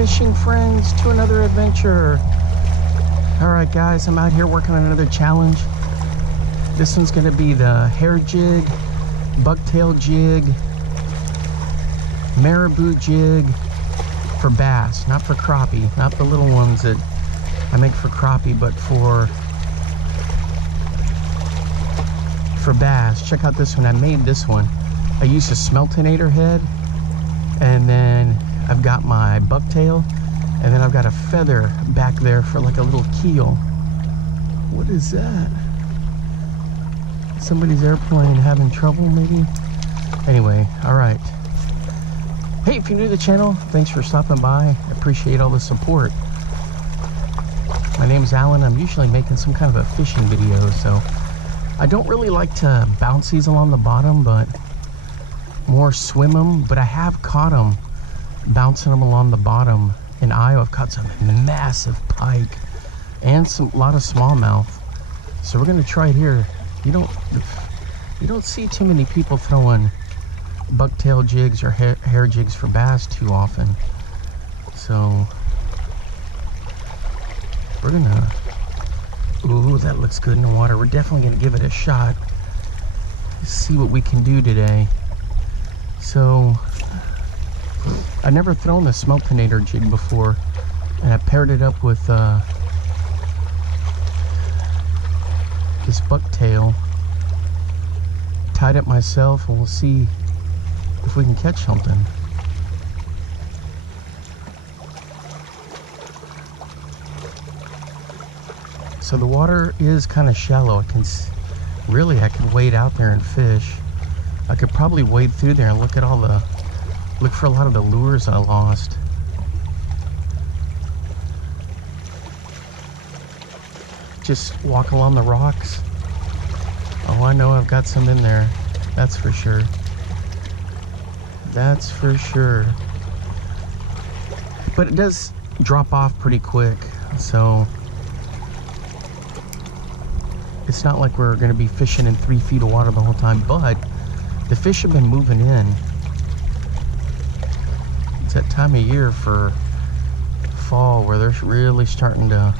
fishing friends, to another adventure. Alright guys, I'm out here working on another challenge. This one's going to be the hair jig, bucktail jig, marabou jig for bass, not for crappie, not the little ones that I make for crappie, but for bass. Check out this one. I made this one. I used a smeltinator head, and then I've got my bucktail, and then I've got a feather back there for like a little keel. What is that? Somebody's airplane having trouble maybe? Anyway, all right. Hey, if you're new to the channel, thanks for stopping by. I appreciate all the support. My name's Alan. I'm usually making some kind of a fishing video, so I don't really like to bounce these along the bottom, but more swim them. But I have caught them bouncing them along the bottom. In Iowa, I've caught some massive pike and a lot of smallmouth. So we're gonna try it here. You don't see too many people throwing bucktail jigs or hair jigs for bass too often. So we're gonna, ooh, that looks good in the water. We're definitely gonna give it a shot. Let's see what we can do today. So I've never thrown the smeltinator jig before, and I paired it up with this bucktail. Tied it myself, and we'll see if we can catch something. So the water is kind of shallow. I can wade out there and fish. I could probably wade through there and look for a lot of the lures I lost. Just walk along the rocks. Oh, I know I've got some in there. That's for sure. That's for sure. But it does drop off pretty quick, so it's not like we're going to be fishing in 3 feet of water the whole time, but the fish have been moving in. It's that time of year for fall where they're really starting to,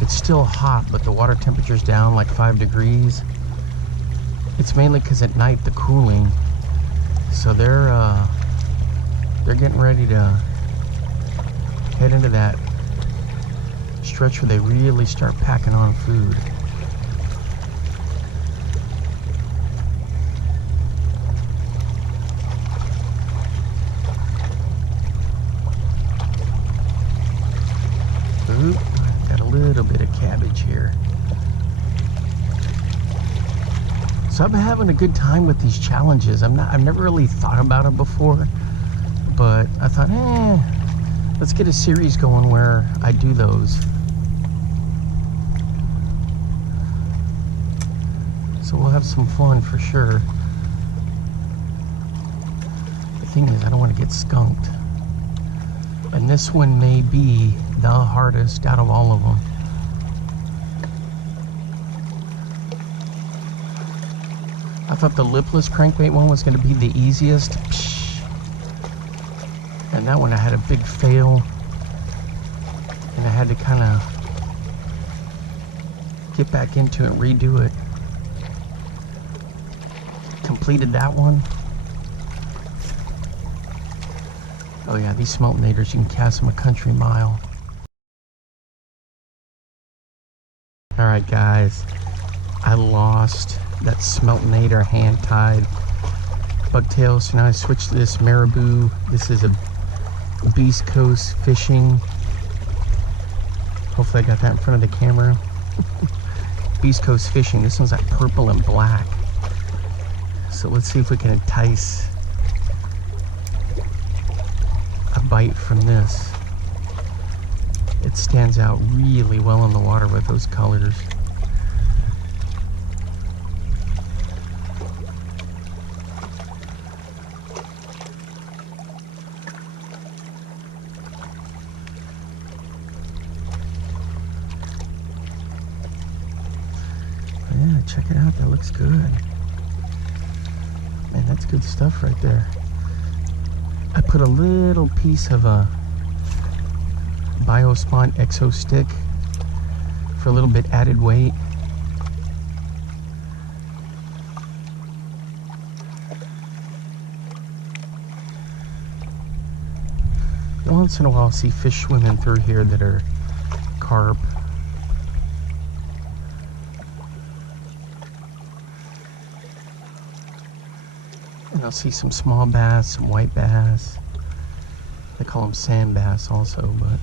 it's still hot, but the water temperature's down like 5 degrees. It's mainly because at night the cooling, so they're getting ready to head into that stretch where they really start packing on food. Oop, got a little bit of cabbage here. So I've been having a good time with these challenges. I've never really thought about it before, but I thought, let's get a series going where I do those. So we'll have some fun for sure. The thing is, I don't want to get skunked. And this one may be the hardest out of all of them. I thought the lipless crankbait one was going to be the easiest. Psh. And that one I had a big fail. And I had to kind of get back into it and redo it. Completed that one. Oh yeah, these smeltinators, you can cast them a country mile. Alright guys, I lost that smeltinator hand-tied bucktail, so now I switched to this marabou. This is a Beast Coast Fishing. Hopefully I got that in front of the camera. Beast Coast Fishing. This one's like purple and black. So let's see if we can entice a bite from this. It stands out really well in the water with those colors. Yeah, check it out. That looks good. Man, that's good stuff right there. I put a little piece of a Biospawn Exo Stick for a little bit added weight. Once in a while I'll see fish swimming through here that are carp. And I'll see some small bass, some white bass. They call them sand bass also, but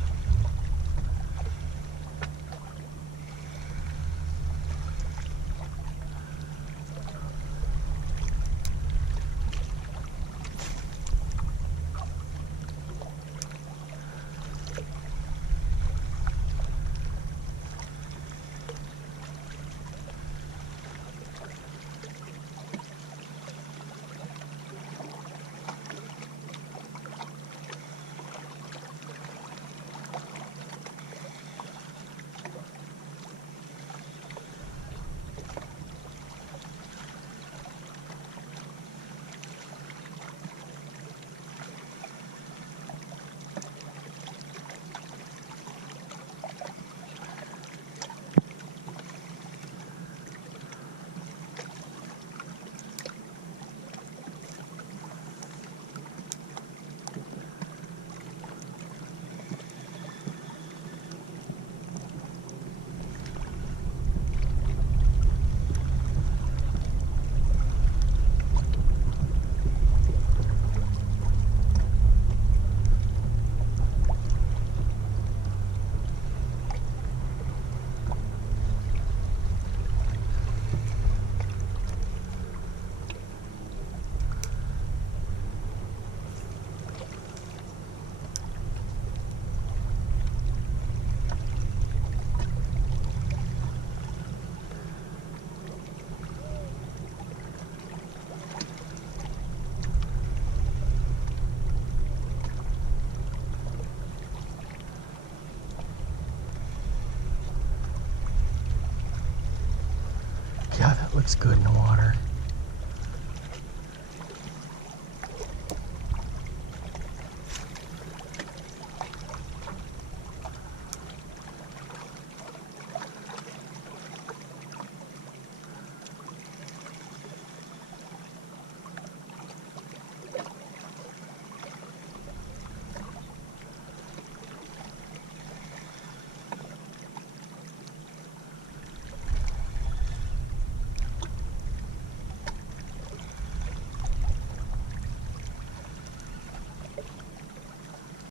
yeah, that looks good in the water.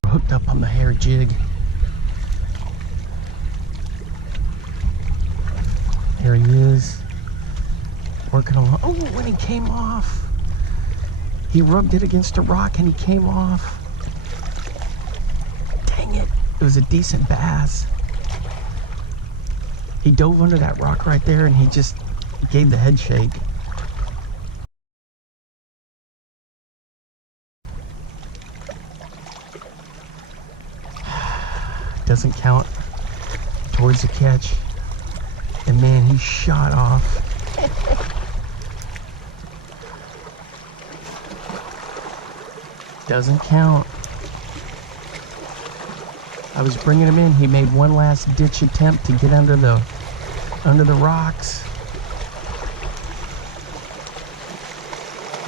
Hooked up on the hair jig. There he is, working along. Oh, when he came off, he rubbed it against a rock and he came off. Dang it, it was a decent bass. He dove under that rock right there and he just gave the head shake. Doesn't count towards the catch. And man, he shot off. Doesn't count. I was bringing him in. He made one last ditch attempt to get under the rocks.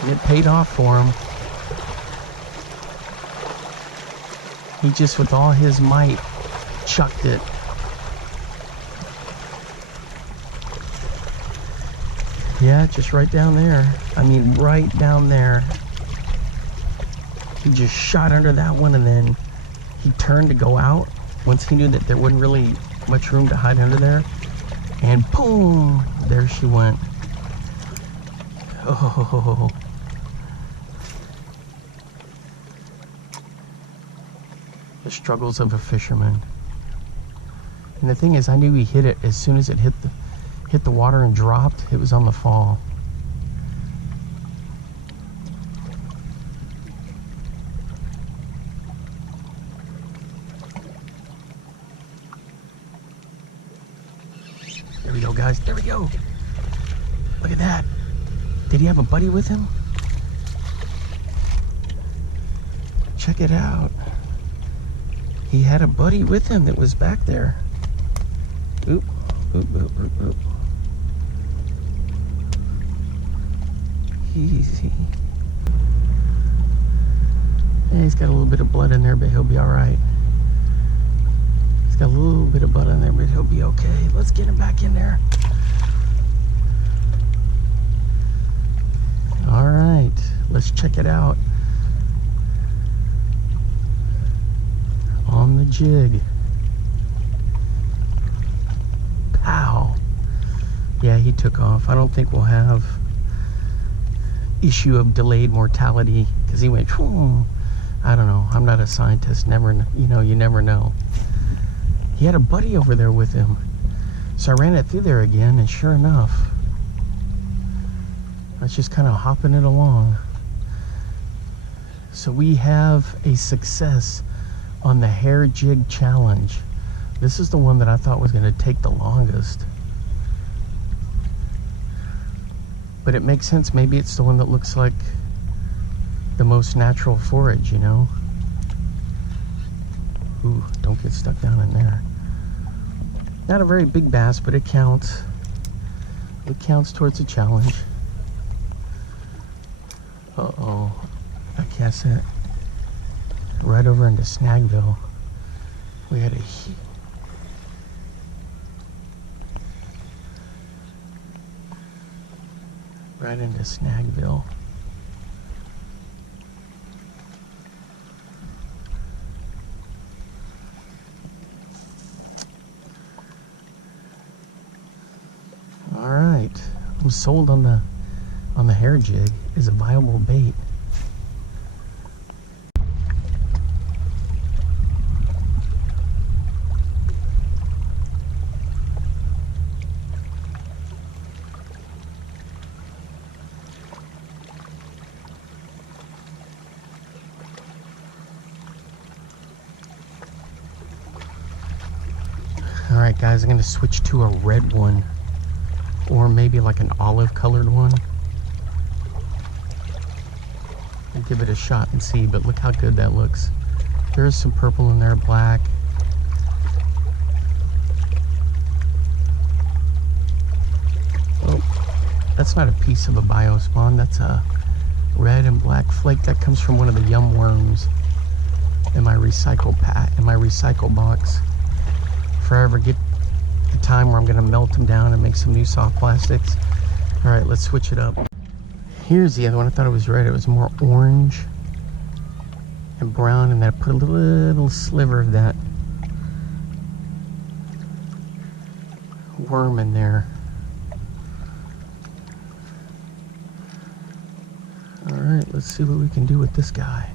And it paid off for him. He just, with all his might, chucked it. Yeah, just right down there. I mean, right down there. He just shot under that one and then he turned to go out once he knew that there wasn't really much room to hide under there. And boom, there she went. Oh. The struggles of a fisherman. And the thing is, I knew he hit it as soon as it hit the water and dropped. It was on the fall. There we go, guys. There we go. Look at that. Did he have a buddy with him? Check it out. He had a buddy with him that was back there. Oop, oop, oop, oop, oop. Easy. Yeah, he's got a little bit of blood in there, but he'll be alright. He's got a little bit of blood in there, but he'll be okay. Let's get him back in there. Alright, let's check it out. On the jig. Pow. Yeah, he took off. I don't think we'll have issue of delayed mortality because he went, whew. I don't know. I'm not a scientist. Never, you never know. He had a buddy over there with him. So I ran it through there again, and sure enough, I was just kind of hopping it along. So we have a success on the hair jig challenge. This is the one that I thought was going to take the longest. But it makes sense. Maybe it's the one that looks like the most natural forage, you know? Ooh, don't get stuck down in there. Not a very big bass, but it counts. It counts towards a challenge. Uh-oh. I cast it right over into Snagville. We had a right into Snagville. All right, I'm sold on the hair jig is a viable bait. All right, guys, I'm gonna switch to a red one, or maybe like an olive colored one. I'll give it a shot and see, but look how good that looks. There's some purple in there, black. Oh, that's not a piece of a biospawn. That's a red and black flake that comes from one of the yum worms in my recycle box. If I ever get the time where I'm gonna melt them down and make some new soft plastics. All right, let's switch it up. Here's the other one. I thought it was red. It was more orange and brown, and then I put a little sliver of that worm in there. All right, let's see what we can do with this guy.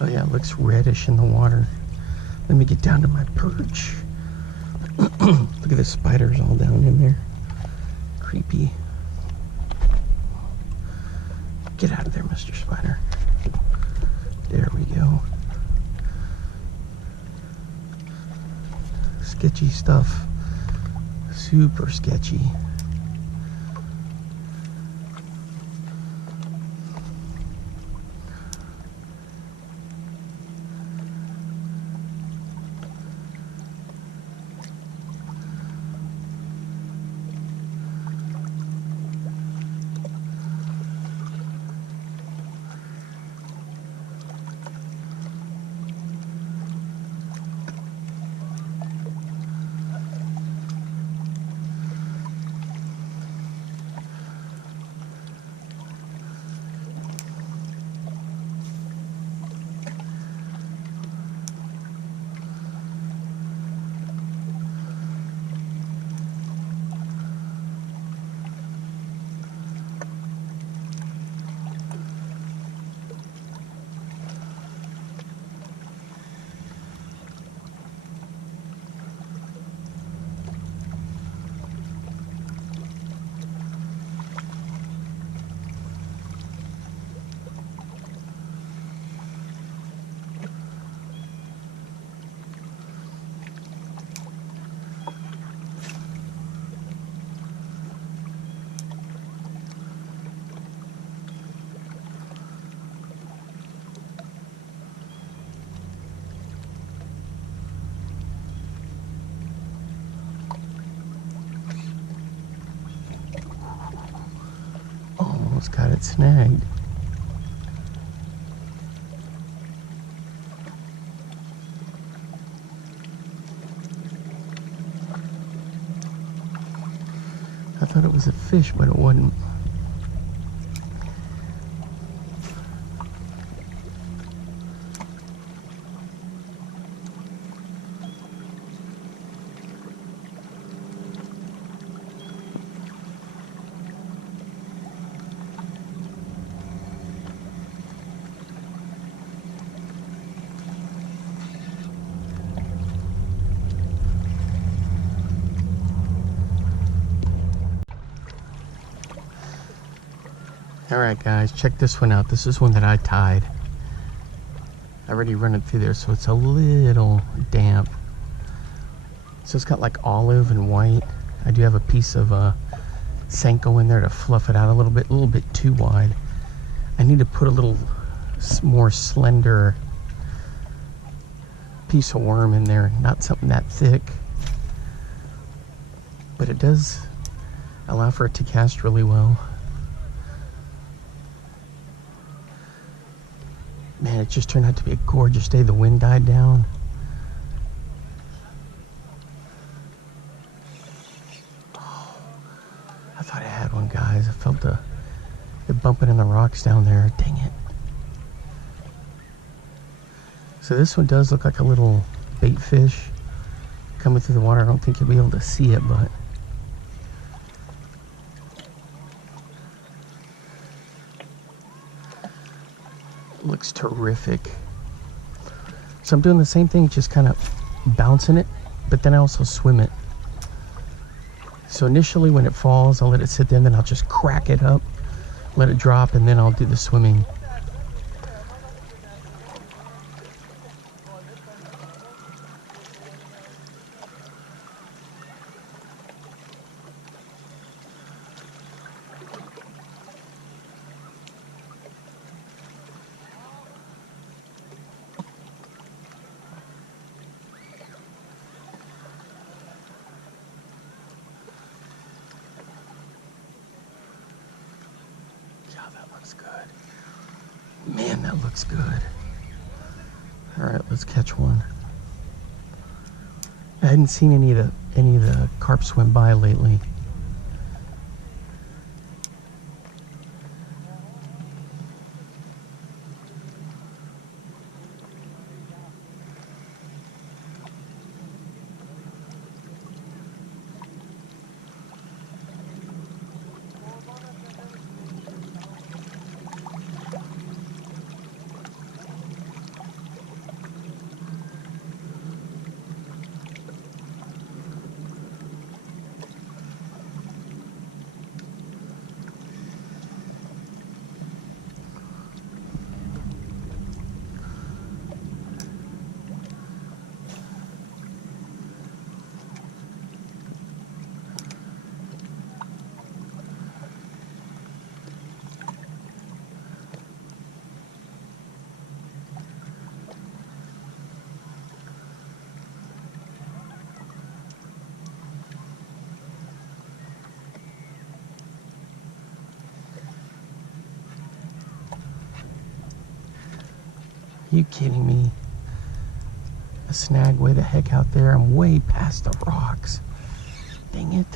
Oh yeah, it looks reddish in the water. Let me get down to my perch. Look at the spiders all down in there. Creepy. Get out of there, Mr. Spider. There we go. Sketchy stuff. Super sketchy. almost got it snagged. I thought it was a fish, but it wasn't. Alright guys, check this one out. This is one that I tied. I already run it through there, so it's a little damp. So it's got like olive and white. I do have a piece of Senko in there to fluff it out a little bit too wide. I need to put a little more slender piece of worm in there, not something that thick. But it does allow for it to cast really well. Man, it just turned out to be a gorgeous day. The wind died down. Oh, I thought I had one, guys. I felt it bumping in the rocks down there. Dang it. So this one does look like a little bait fish coming through the water. I don't think you'll be able to see it, but looks terrific. So I'm doing the same thing, just kind of bouncing it, but then I also swim it. So initially when it falls, I'll let it sit there, and then I'll just crack it up, let it drop, and then I'll do the swimming. Good. Man, that looks good. All right, let's catch one. I hadn't seen any of the carp swim by lately. Are you kidding me? A snag way the heck out there. I'm way past the rocks. Dang it.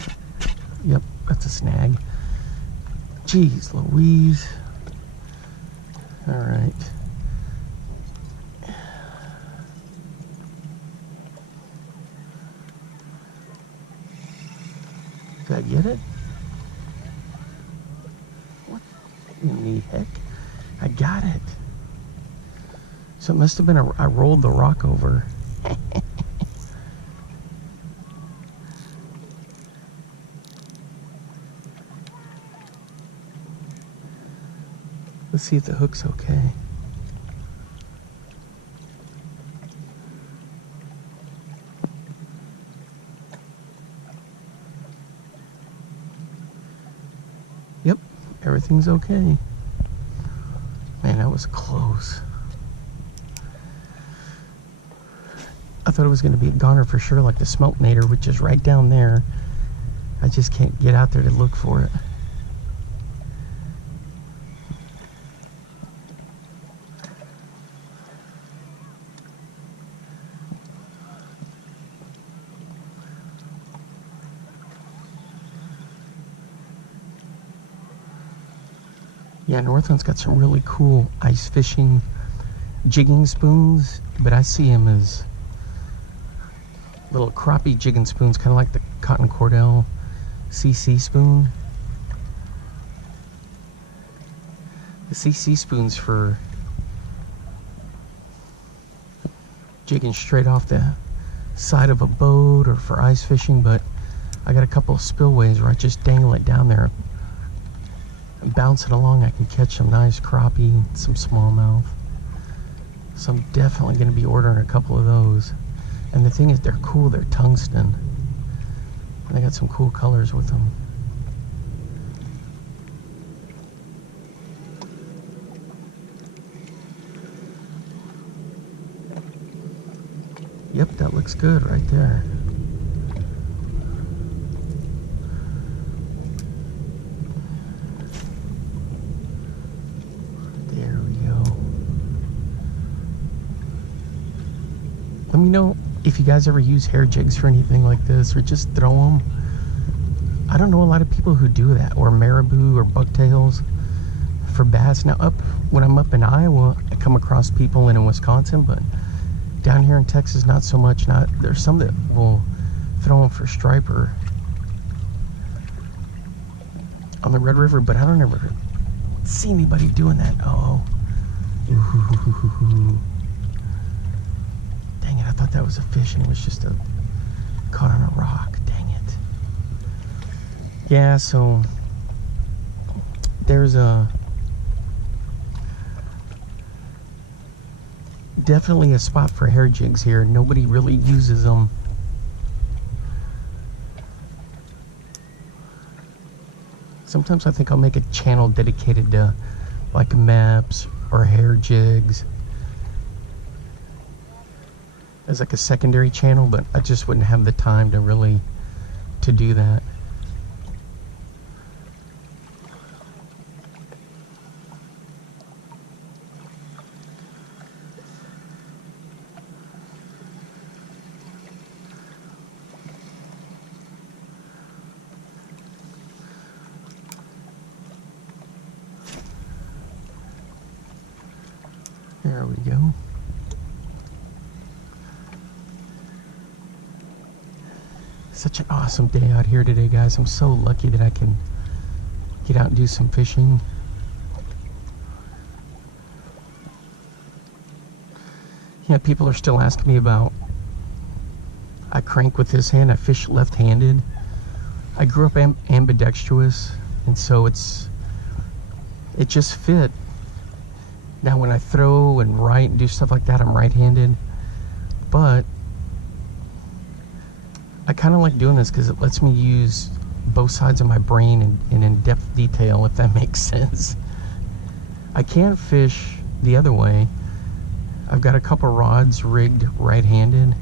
Yep, that's a snag. Jeez Louise. All right. Did I get it? What in the heck? I got it. So it must have been I rolled the rock over. Let's see if the hook's okay. Yep, everything's okay. Man, that was close. I thought it was going to be a goner for sure, like the smeltinator, which is right down there. I just can't get out there to look for it. Yeah, Northland's got some really cool ice fishing jigging spoons, but I see them as little crappie jigging spoons, kind of like the Cotton Cordell CC spoon. The CC spoon's for jigging straight off the side of a boat or for ice fishing, but I got a couple of spillways where I just dangle it down there and bounce it along. I can catch some nice crappie, some smallmouth. So I'm definitely going to be ordering a couple of those. And the thing is, they're cool. They're tungsten. And they got some cool colors with them. Yep, that looks good right there. There we go. Let me know if you guys ever use hair jigs for anything like this, or just throw them. I don't know a lot of people who do that, or Marabou or Bucktails for bass. Now, when I'm up in Iowa, I come across people in Wisconsin, but down here in Texas, not so much. There's some that will throw them for striper on the Red River, but I don't ever see anybody doing that. Oh, ooh. Dang it! I thought that was a fish, and it was just caught on a rock. Dang it! Yeah, so there's definitely a spot for hair jigs here. Nobody really uses them. Sometimes I think I'll make a channel dedicated to like maps or hair jigs as like a secondary channel, but I just wouldn't have the time to do that. There we go. Such an awesome day out here today, guys. I'm so lucky that I can get out and do some fishing. Yeah, people are still asking me about, I crank with this hand, I fish left-handed. I grew up ambidextrous, and so it just fit. Now when I throw and write and do stuff like that, I'm right-handed, but I kind of like doing this because it lets me use both sides of my brain in in-depth detail, if that makes sense. I can fish the other way. I've got a couple rods rigged right-handed.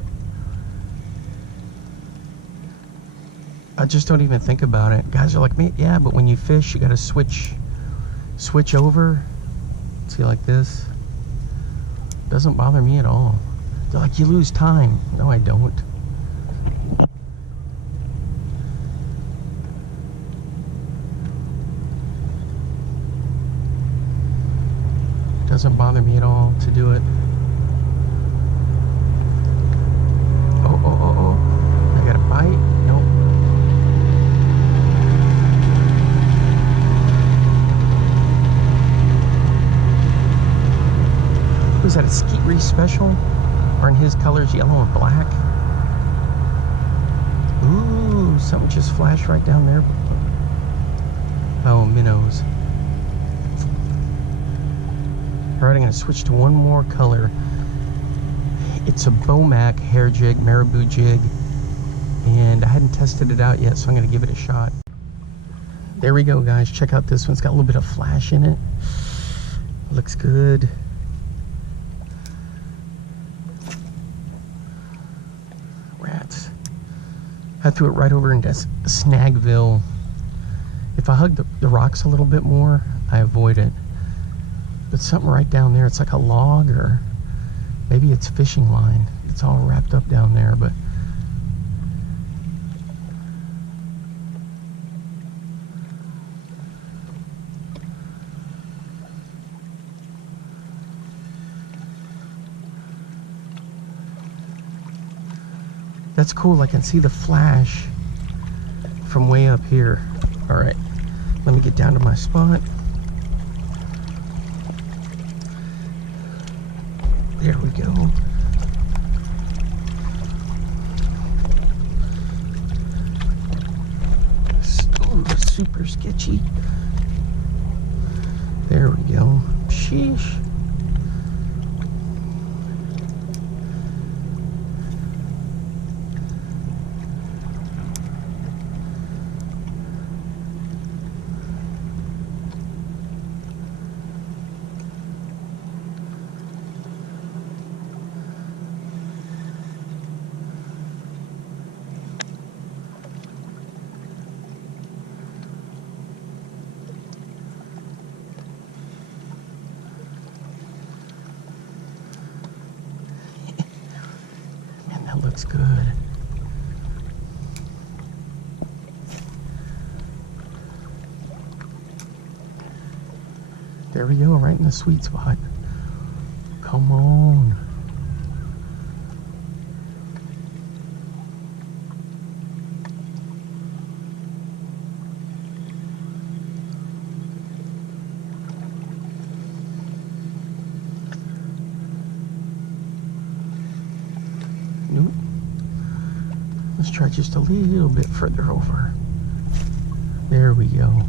I just don't even think about it. Guys are like, yeah, but when you fish, you got to switch over. See, like this. Doesn't bother me at all. They're like, you lose time. No, I don't. Doesn't bother me at all to do it. Oh. I got a bite. Nope. Was that a Skeet Reef special? Or in his colors, yellow and black? Ooh, something just flashed right down there. Oh, minnows. Alright, I'm going to switch to one more color. It's a Bomac hair jig, Marabou jig. And I hadn't tested it out yet, so I'm going to give it a shot. There we go, guys. Check out this one. It's got a little bit of flash in it. Looks good. Rats. I threw it right over into Snagville. If I hug the rocks a little bit more, I avoid it. But something right down there, it's like a log, or maybe it's fishing line. It's all wrapped up down there, but That's cool. I can see the flash from way up here. All right, let me get down to my spot. There we go. Oh, super sketchy. There we go. Sheesh. Looks good. There we go, right in the sweet spot. Come on. Nope. Let's try just a little bit further over. There we go.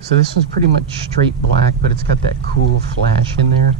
So this one's pretty much straight black, but it's got that cool flash in there.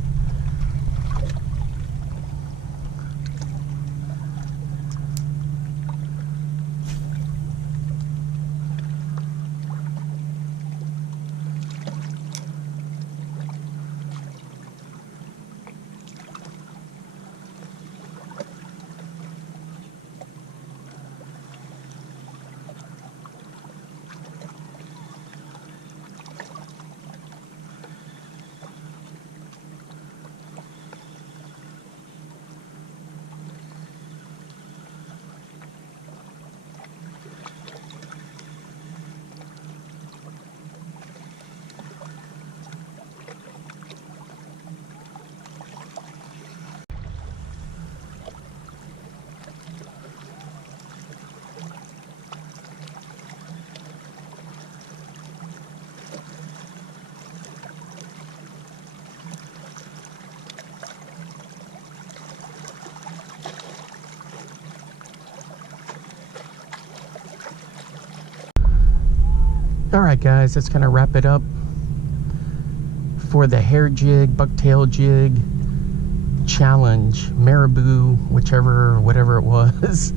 Alright guys, that's gonna wrap it up for the hair jig, bucktail jig challenge, Marabou, whichever, whatever it was.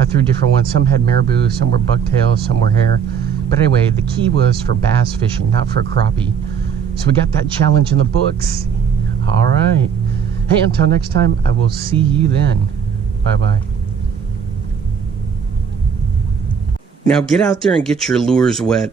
I threw different ones. Some had Marabou, some were bucktail, some were hair. But anyway, the key was for bass fishing, not for crappie. So we got that challenge in the books. Alright. Hey, until next time, I will see you then. Bye-bye. Now get out there and get your lures wet.